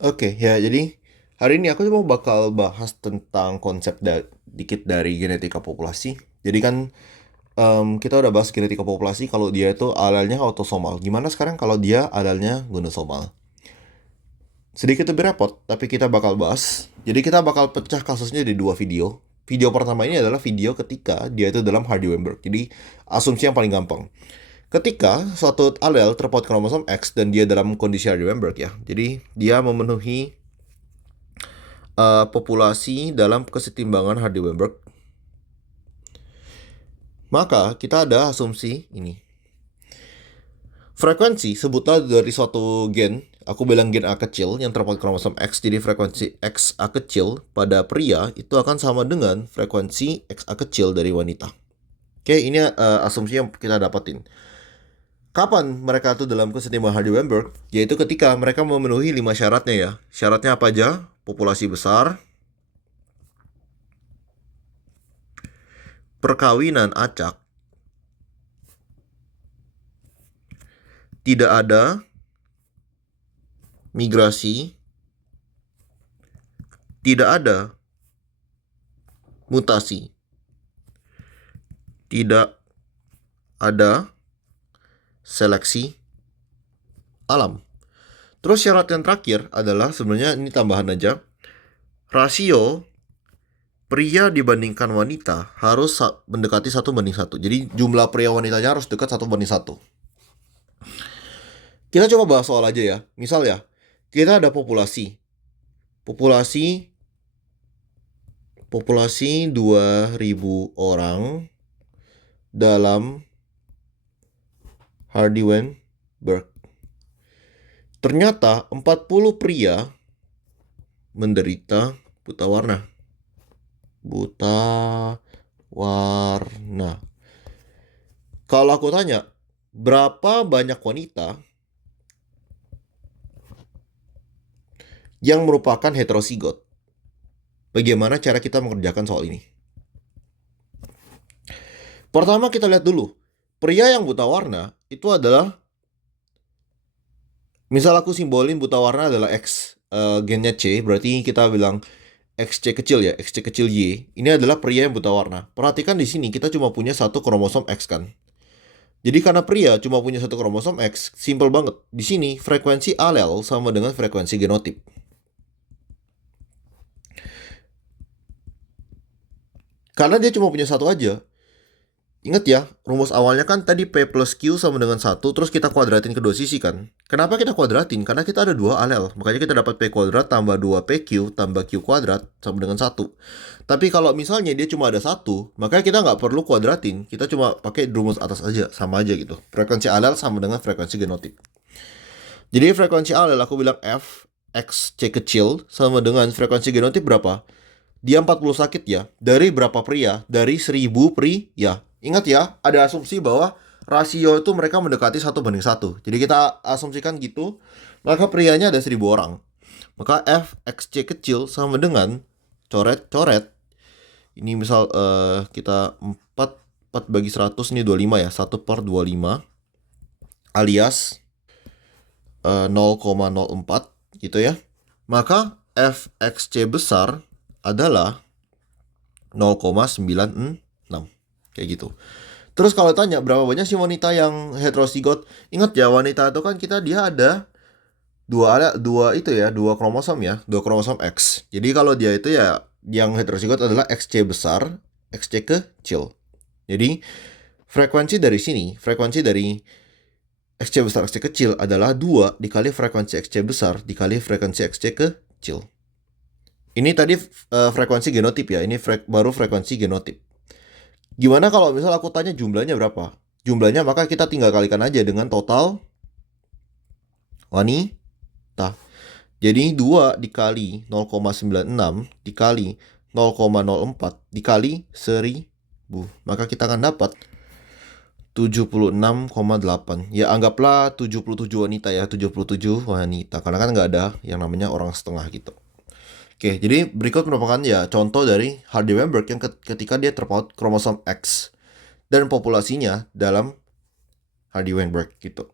Oke, ya jadi hari ini aku cuma bakal bahas tentang konsep dikit dari genetika populasi. Jadi kan kita udah bahas genetika populasi kalau dia itu alelnya autosomal. Gimana sekarang kalau dia alelnya gonosomal? Sedikit lebih repot, tapi kita bakal bahas. Jadi kita bakal pecah kasusnya di dua video. Video pertama ini adalah video ketika dia itu dalam Hardy-Weinberg. Jadi asumsi yang paling gampang. Ketika suatu alel terpaut kromosom X dan dia dalam kondisi Hardy-Weinberg ya. Jadi dia memenuhi populasi dalam kesetimbangan Hardy-Weinberg, maka kita ada asumsi ini. Frekuensi sebutlah dari suatu gen, aku bilang gen A kecil yang terpaut kromosom X, jadi frekuensi XA kecil pada pria itu akan sama dengan frekuensi XA kecil dari wanita. Oke, ini asumsi yang kita dapatin. Kapan mereka itu dalam kesetimbangan Hardy-Weinberg? Yaitu ketika mereka memenuhi 5 syaratnya ya. Syaratnya apa aja? Populasi besar, perkawinan acak, tidak ada migrasi, tidak ada mutasi, tidak ada seleksi alam. Terus syarat yang terakhir adalah sebenarnya ini tambahan aja. Rasio pria dibandingkan wanita harus mendekati 1:1. Jadi jumlah pria wanitanya harus dekat 1:1. Kita coba bahas soal aja ya. Misal ya, kita ada populasi. Populasi 2.000 orang dalam Hardy-Weinberg. Ternyata 40 pria menderita buta warna. Kalau aku tanya, berapa banyak wanita yang merupakan heterozigot? Bagaimana cara kita mengerjakan soal ini? Pertama kita lihat dulu, pria yang buta warna itu adalah, misal aku simbolin buta warna adalah X, gennya C, berarti kita bilang XC kecil ya, XC kecil Y. Ini adalah pria yang buta warna. Perhatikan di sini kita cuma punya satu kromosom X kan. Jadi karena pria cuma punya satu kromosom X, simple banget. Di sini frekuensi alel sama dengan frekuensi genotip. Karena dia cuma punya satu aja. Ingat ya, rumus awalnya kan tadi P plus Q sama dengan 1, terus kita kuadratin kedua sisi kan. Kenapa kita kuadratin? Karena kita ada dua alel. Makanya kita dapat P kuadrat tambah 2PQ tambah Q kuadrat sama dengan 1. Tapi kalau misalnya dia cuma ada satu, makanya kita nggak perlu kuadratin. Kita cuma pakai rumus atas aja, sama aja gitu. Frekuensi alel sama dengan frekuensi genotip. Jadi frekuensi alel aku bilang F X C kecil sama dengan frekuensi genotip berapa? Dia 40 sakit ya. Dari berapa pria? Dari 1.000 pria. Ingat ya, ada asumsi bahwa rasio itu mereka mendekati 1:1. Jadi kita asumsikan gitu, maka prianya ada 1.000 orang. Maka F X C kecil sama dengan coret-coret. Ini misal kita 4 bagi 100 ini 25 ya. 1/25 alias 0,04 gitu ya. Maka F X C besar adalah 0,96 kayak gitu. Terus kalau tanya berapa banyak sih wanita yang heterozigot, ingat ya wanita itu kan dia ada dua kromosom ya, dua kromosom X. Jadi kalau dia itu ya yang heterozigot adalah XC besar, XC kecil. Jadi frekuensi dari XC besar XC kecil adalah 2 dikali frekuensi XC besar dikali frekuensi XC kecil. Ini tadi frekuensi genotip ya, ini baru frekuensi genotip. Gimana kalau misal aku tanya jumlahnya berapa? Jumlahnya maka kita tinggal kalikan aja dengan total wanita. Jadi 2 dikali 0,96 dikali 0,04 dikali 1.000. Maka kita akan dapat 76,8. Ya anggaplah 77 wanita ya, 77 wanita. Karena kan nggak ada yang namanya orang setengah gitu. Oke, jadi berikut merupakan ya contoh dari Hardy-Weinberg yang ketika dia terpaut kromosom X dan populasinya dalam Hardy-Weinberg gitu.